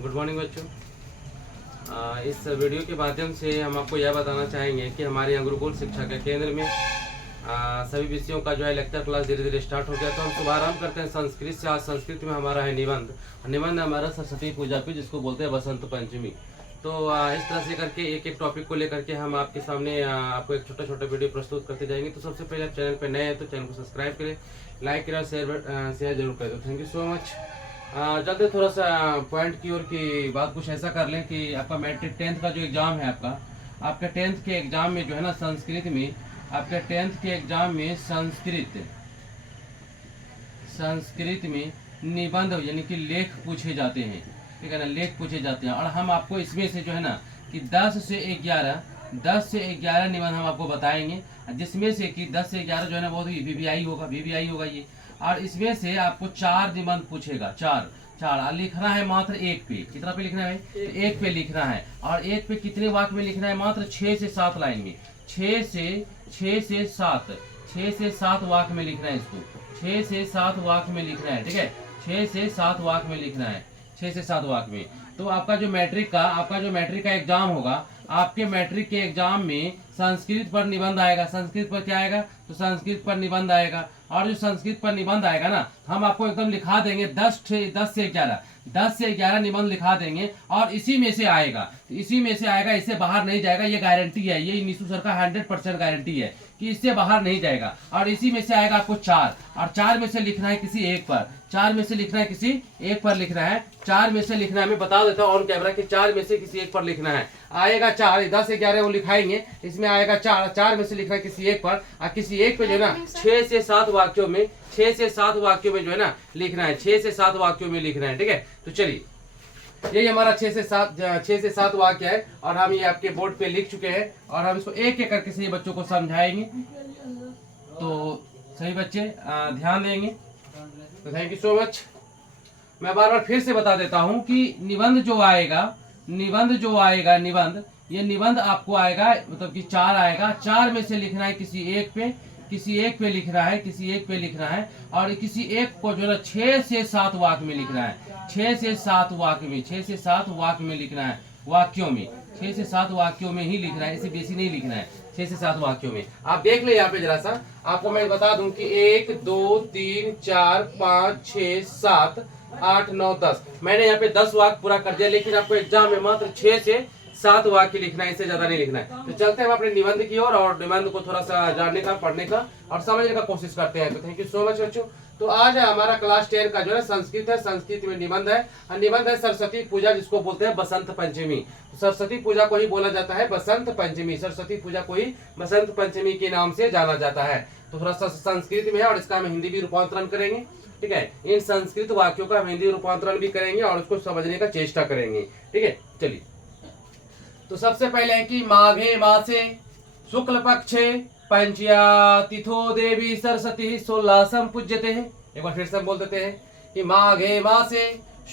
Good morning बच्चों। इस video के माध्यम से हम आपको यह बताना चाहेंगे कि हमारे यहाँ गुरुकुल शिक्षा के केंद्र में सभी विषयों का जो है लेक्चर क्लास धीरे धीरे स्टार्ट हो गया। तो हम शुभारंभ करते हैं संस्कृत से। आज संस्कृत में हमारा है निबंध। निबंध हमारा सरस्वती पूजा पे, जिसको बोलते हैं बसंत पंचमी। तो इस तरह से करके एक एक टॉपिक को लेकर के हम आपके सामने आपको एक छोटा छोटा वीडियो प्रस्तुत करते जाएंगे। तो सबसे पहले आप चैनल पर नए हैं तो चैनल को सब्सक्राइब करें, लाइक करें, शेयर जरूर करें। तो थैंक यू सो मच। चलते थोड़ा सा पॉइंट की ओर की बात कुछ ऐसा कर लें कि आपका मैट्रिक 10th का जो एग्ज़ाम है आपका 10th के एग्ज़ाम में जो है ना संस्कृत में, आपके 10th के एग्ज़ाम में संस्कृत में निबंध यानी कि लेख पूछे जाते हैं, ठीक है ना, लेख पूछे जाते हैं। और हम आपको इसमें से जो है ना कि 10 से 11 निबंध हम आपको बताएंगे, जिसमें से कि 10 से 11 जो है ना बहुत ही वीवीआई होगा ये। और इसमें से आपको 4 निबंध पूछेगा, चार लिखना है मात्र एक पे। कितना पे लिखना है? तो एक पे लिखना है। और एक पे कितने वाक्य में लिखना है? मात्र 6 से 7 लाइन में, 6 से 7 वाक्य में लिखना है इसको। 6 से 7 वाक्य में लिखना है, ठीक है, 6 से 7 वाक्य में लिखना है, 6 से 7 वाक्य में। तो आपका जो मैट्रिक का एग्जाम होगा, आपके मैट्रिक के एग्जाम में संस्कृत पर निबंध आएगा। संस्कृत पर क्या आएगा? तो संस्कृत पर निबंध आएगा। और जो संस्कृत पर निबंध आएगा ना, हम आपको एकदम लिखा देंगे 10 से 11 निबंध लिखा देंगे। और इसी में से आएगा, इससे बाहर नहीं जाएगा, ये गारंटी है, ये निशु सर का 100% गारंटी है कि इससे बाहर नहीं जाएगा। और इसी में से आएगा आपको 4, और 4 में से लिखना है किसी एक पर, 4 में से लिखना है किसी एक पर लिखना है, 4 में से लिखना है। मैं बता देता हूँ ऑन कैमरा कि 4 में से किसी एक पर लिखना है। आएगा 4, 10 से 11 वो लिखाएंगे, इसमें आएगा 4 में से लिखना है किसी एक पर। और किसी एक पे जो है ना 6 से 7 वाक्यों में जो है ना लिखना है, 6 से 7 वाक्यों में लिखना है, ठीक है। तो चलिए, यही हमारा 6 से 7 वाक्य है और हम ये आपके बोर्ड पे लिख चुके हैं। और हम इसको एक एक करके सही बच्चों को समझाएंगे। तो सही बच्चे ध्यान देंगे। तो थैंक यू सो मच। मैं बार बार फिर से बता देता हूं कि निबंध जो आएगा, ये निबंध आपको आएगा, मतलब कि 4 आएगा। 4 में से लिखना है किसी एक पे लिखना है। और किसी एक को जो है 6 से 7 वाक्य में लिखना है, 6 से 7 वाक्य में लिखना है, वाक्यों में 6 से 7 वाक्यों में ही लिखना है, इसे बेसी नहीं लिखना है, 6 से 7 वाक्यों में। आप देख ले यहाँ पे जरा सा, आपको मैं बता दूं कि 1 2 3 4 5 6 7 8 9 10, मैंने यहाँ पे 10 वाक्य पूरा कर दिया। लेकिन आपको एग्जाम में मात्र 6 से 7 वाक्य लिखना है, इससे ज्यादा नहीं लिखना है। तो चलते हैं हम अपने निबंध की ओर और निबंध को थोड़ा सा जानने का, पढ़ने का और समझने का कोशिश करते हैं। तो थैंक यू सो मच बच्चों। तो आज हमारा क्लास 10 का जो है संस्कृत है। संस्कृत में निबंध है, निबंध है सरस्वती पूजा, जिसको बोलते हैं बसंत पंचमी। सरस्वती पूजा को ही बोला जाता है बसंत पंचमी। सरस्वती पूजा को ही बसंत पंचमी के नाम से जाना जाता है। तो थोड़ा सा संस्कृत में है और इसका हम हिंदी भी रूपांतरण करेंगे, ठीक है। इन संस्कृत वाक्यों का हम हिंदी रूपांतरण भी करेंगे और उसको समझने का चेष्टा करेंगे, ठीक है। चलिए, तो सबसे पहले है कि माघे मासे शुक्ल पक्षे पंचया तिथो देवी सरस्वती सोल्लासम पूज्यते हैं। एक बार फिर से हम बोल देते हैं कि माघे मासे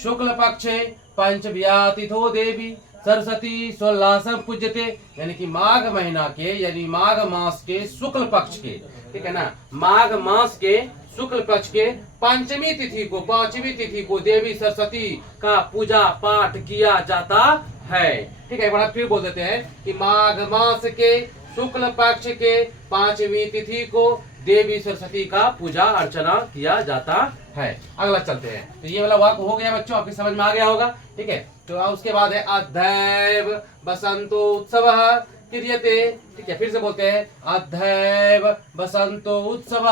शुक्ल पक्षे पंचव्या तिथो देवी सरस्वती सोल्लासम पूज्यते, यानी कि माघ महीना के, यानी माघ मास के शुक्ल पक्ष के, ठीक है ना, माघ मास के शुक्ल पक्ष के 5वीं तिथि को देवी सरस्वती का पूजा पाठ किया जाता है, ठीक है। एक बार फिर बोल देते हैं कि माघ मास के शुक्ल पक्ष के 5वीं तिथि को देवी सरस्वती का पूजा अर्चना किया जाता है। अगला चलते हैं। तो ये वाला वाक्य हो गया बच्चों, आपके समझ में आ गया होगा, ठीक है। तो उसके बाद है अध्यैव बसंतो उत्सव क्रियते, ठीक है। फिर से बोलते हैं अध्यैव बसंतो उत्सव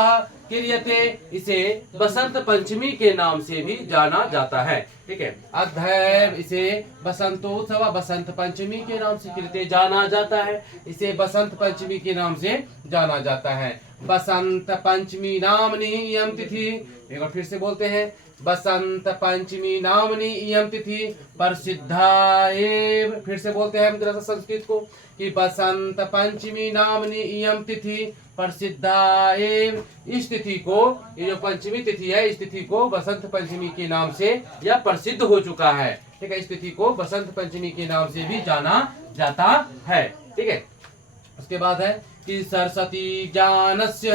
क्रियते, इसे बसंत पंचमी के नाम से भी जाना जाता है, ठीक है। अध्यैव, इसे बसंतोत्सव बसंत पंचमी के नाम से क्रियते जाना जाता है, इसे बसंत पंचमी के नाम से जाना जाता है। बसंत पंचमी नामनी इयं तिथि, एक बार फिर से बोलते हैं बसंत पंचमी नामनी इयं तिथि प्रसिद्धा एव, फिर से बोलते हैं हम जरा सा संस्कृत को कि बसंत पंचमी नामनी इयं तिथि प्रसिद्धा एव, इस तिथि को, ये जो पंचमी तिथि है, इस तिथि को बसंत पंचमी के नाम से यह प्रसिद्ध हो चुका है, ठीक है। इस तिथि को बसंत पंचमी के नाम से भी जाना जाता है, ठीक है। उसके बाद है कि सरस्वती ज्ञानस्य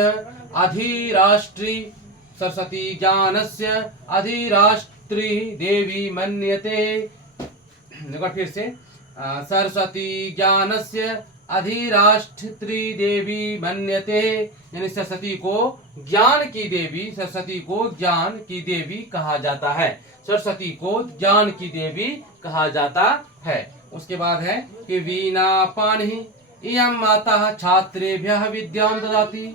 अधिराष्ट्री देवी मन्यते, एक बार फिर से सरस्वती ज्ञानस्य अधिराष्ट्री देवी मन्यते, यानी सरस्वती को ज्ञान की देवी, सरस्वती को ज्ञान की देवी कहा जाता है, सरस्वती को ज्ञान की देवी कहा जाता है। उसके बाद है कि वीणा पाणि इयं माता छात्रेभ्यः विद्यां ददाति,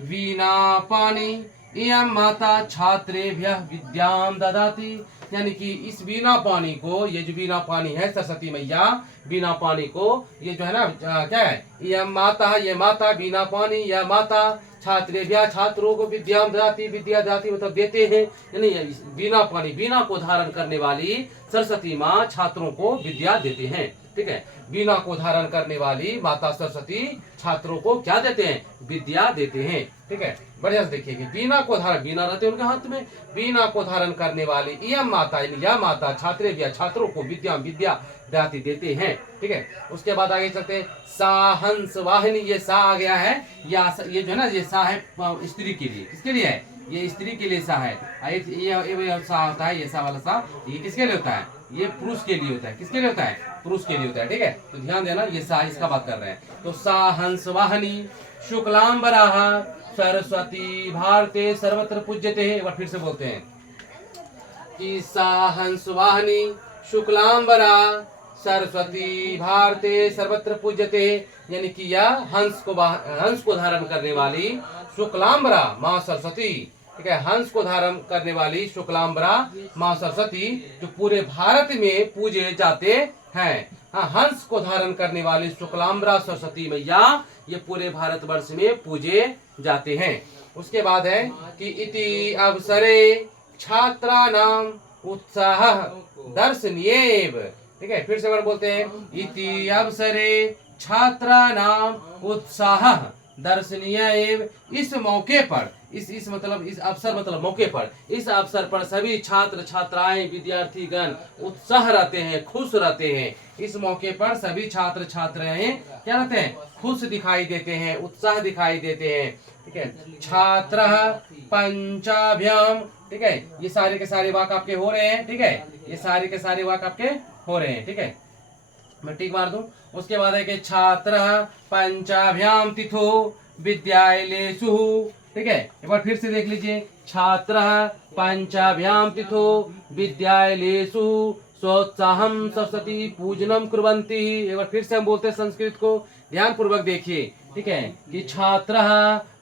वीणा पाणि इयं माता छात्रेभ्यः विद्यां ददाति, यानी कि इस वीणा पानी को, ये जो वीणा पानी है सरस्वती मैया, वीणा पानी को ये जो है ना क्या है, यह माता, ये माता वीणा पानी, यह माता छात्रेभ्यः छात्रों को विद्यां ददाति, विद्या ददाति मतलब देते हैं, यानी वीणा पानी, वीणा को धारण करने वाली सरस्वती माँ छात्रों को विद्या देते हैं। ठीक है, वीणा को धारण करने वाली माता सरस्वती छात्रों को क्या देते हैं, विद्या देते हैं। ठीक है, बढ़िया से देखिए, वीणा को धारण, वीणा रहते हैं उनके हाथ में, वीणा को धारण करने वाली यह माता, यानी यह माता छात्रेभ्यः छात्रों को विद्या दाति देते हैं। ठीक है, उसके बाद आगे चलते हैं, सा हंस वाहिनी, ये सा आ गया है, ये जो है ना, ये सा है स्त्री के लिए, किसके लिए है, ये स्त्री के लिए सा है, ये सा होता है, ये सा वाला सा, ये किसके लिए होता है, ये पुरुष के लिए होता है, किसके लिए होता है, पुरुष के लिए होता है। ठीक है, तो ध्यान देना, ये सा इसका बात कर रहे हैं। तो सा हंस वाहिनी शुक्लांबराः सरस्वती भारते सर्वत्र पूज्यते, एक बार फिर से बोलते हैं कि सा हंस वाहिनी शुक्लांबरा सरस्वती भारते सर्वत्र पूज्यते, यानी कि यह हंस को धारण करने वाली शुक्लांबरा माँ सरस्वती, ठीक है, हंस को धारण करने वाली शुक्लांबरा माँ सरस्वती जो पूरे भारत में पूजे जाते हैं। हाँ, हंस को धारण करने वाली शुक्लांबरा सरस्वती मैया ये पूरे भारतवर्ष में पूजे जाते हैं। उसके बाद है कि इति अवसरे छात्राणाम उत्साह दर्शनीयेव, ठीक है, फिर से बार बोलते हैं, इति अवसरे छात्राणाम उत्साह दर्शनीयेव, इस मौके पर, इस मतलब इस अवसर मतलब मौके पर, इस अवसर पर सभी छात्र छात्राएं विद्यार्थी गण उत्साह रहते हैं, खुश रहते हैं। इस मौके पर सभी छात्र छात्राएं क्या रहते हैं, खुश दिखाई देते हैं, उत्साह दिखाई देते हैं। ठीक है, छात्र पंचाभ्याम, ठीक है, ये सारे के सारे वाक्य आपके हो रहे हैं। ठीक है, ये सारे के सारे वाक्य आपके हो रहे हैं। ठीक है, मैं टिक मार दूं। उसके बाद है कि छात्र पंचाभ्याम तिथो विद्यालयेषु, ठीक है, एक बार फिर से देख लीजिए, छात्र पंचाभ्याम तिथो विद्यालयेषु सोत्साहम सरस्वती पूजनम कुर्वन्ति, एक बार फिर से हम बोलते हैं संस्कृत को, ध्यान पूर्वक देखिए। ठीक है, कि छात्र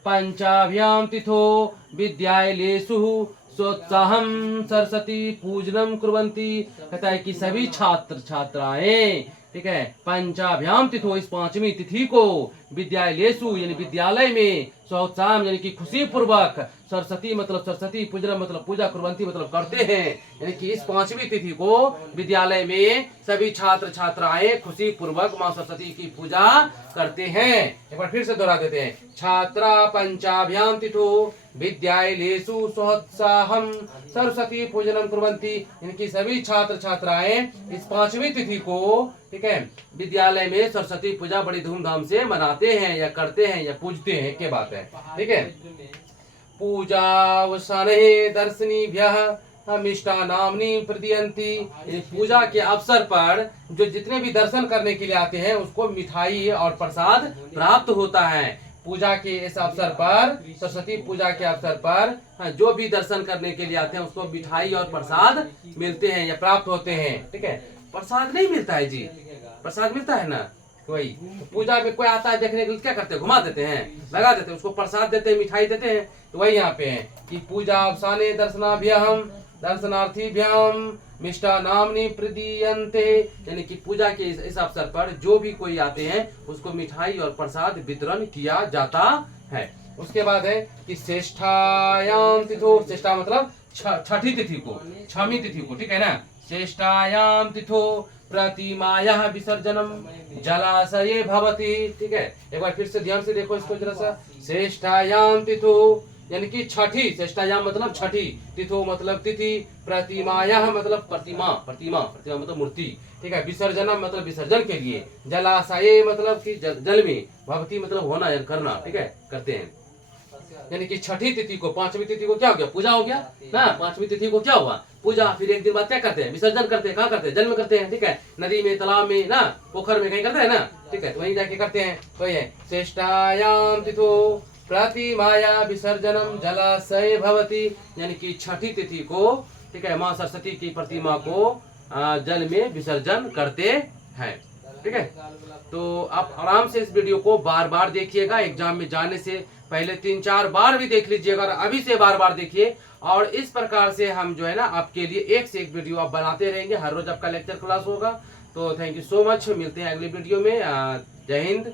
पंचाभ्याम तिथो विद्यालयेषु सोत्साहम सरस्वती पूजनम कुर्वन्ति, कहता है कि सभी छात्र छात्राएं, ठीक है, पंचाभ्याम तिथो, इस पांचवी तिथि को विद्यालयेषु यानी विद्यालय में सोत्साह यानी कि खुशी पूर्वक, सरस्वती मतलब सरस्वती, पूजन मतलब पूजा, कुर्वन्ति मतलब करते हैं, यानी कि इस पांचवी तिथि को विद्यालय में सभी छात्र छात्राएं खुशी पूर्वक माँ सरस्वती की पूजा करते हैं। एक बार फिर से दोहरा देते हैं, छात्रा पंचाभ्याम तिथो विद्यालयेषु सोत्साहम सरस्वती पूजनम कुर्वन्ति, इनकी सभी छात्र छात्राएं इस पांचवी तिथि को, ठीक है, विद्यालय में सरस्वती पूजा बड़ी धूमधाम से मनाते हैं या करते हैं या पूजते हैं, क्या बात है। ठीक है, पूजावसाने दर्शनीभ्यः मिष्टान्नानि प्रदीयन्ति, पूजा के अवसर पर जो जितने भी दर्शन करने के लिए आते हैं उसको मिठाई और प्रसाद प्राप्त होता है। पूजा के इस अवसर पर, सरस्वती पूजा के अवसर पर जो भी दर्शन करने के लिए आते हैं उसको मिठाई और प्रसाद मिलते हैं या प्राप्त होते हैं। ठीक है, प्रसाद नहीं मिलता है जी, प्रसाद मिलता है ना, वही पूजा में कोई आता है देखने के लिए क्या करते हैं, घुमा देते हैं, लगा देते हैं, उसको प्रसाद देते हैं, मिठाई देते हैं। तो वही यहाँ पे है कि पूजा अवसाने दर्शनाभ्याम दर्शनार्थीभ्याम मिष्टान्नानि प्रदीयन्ते, यानी कि पूजा के इस अवसर पर जो भी कोई आते हैं उसको मिठाई और प्रसाद वितरण किया जाता है। उसके बाद है कि श्रेष्ठायाम तिथो, श्रेष्ठा मतलब छठी तिथि को, छठी तिथि को, ठीक है ना, श्रेष्ठायाम तिथो प्रतिमायाः विसर्जनम जलाशये भवति। ठीक है, एक बार फिर से ध्यान से देखो इसको जरा सा, श्रेष्ठायाम तिथो यानी कि छठी, श्रेष्ठायाम मतलब छठी, तिथो मतलब तिथि, प्रतिमायाः मतलब प्रतिमा, प्रतिमा प्रतिमा मतलब मूर्ति, ठीक है, विसर्जनम मतलब विसर्जन के लिए, जलाशये मतलब कि जल में, भवति मतलब होना या करना, ठीक है, करते हैं। यानी कि छठी तिथि को, पांचवी तिथि को क्या हो गया, पूजा हो गया ना। पांचवी तिथि को क्या हुआ, पूजा। फिर एक दिन बाद क्या करते हैं, विसर्जन करते हैं। कहाँ करते हैं, जन्म करते हैं, ठीक है, नदी में, तालाब में ना, पोखर में कहीं करते हैं ना, ठीक है, तो वहीं जाके करते हैं। तो ये श्रेष्ठायाम तिथो प्रतिमाया विसर्जनम जलाशय भवती, यानी कि छठी तिथि को, ठीक है, माँ सरस्वती की प्रतिमा को जल में विसर्जन करते हैं, ठीक है। तो आप आराम से इस वीडियो को बार बार देखिएगा, एग्जाम में जाने से पहले 3-4 बार भी देख लीजिएगा, और अभी से बार बार देखिए। और इस प्रकार से हम जो है ना आपके लिए एक से एक वीडियो आप बनाते रहेंगे, हर रोज आपका लेक्चर क्लास होगा। तो थैंक यू सो मच, मिलते हैं अगली वीडियो में। जय हिंद।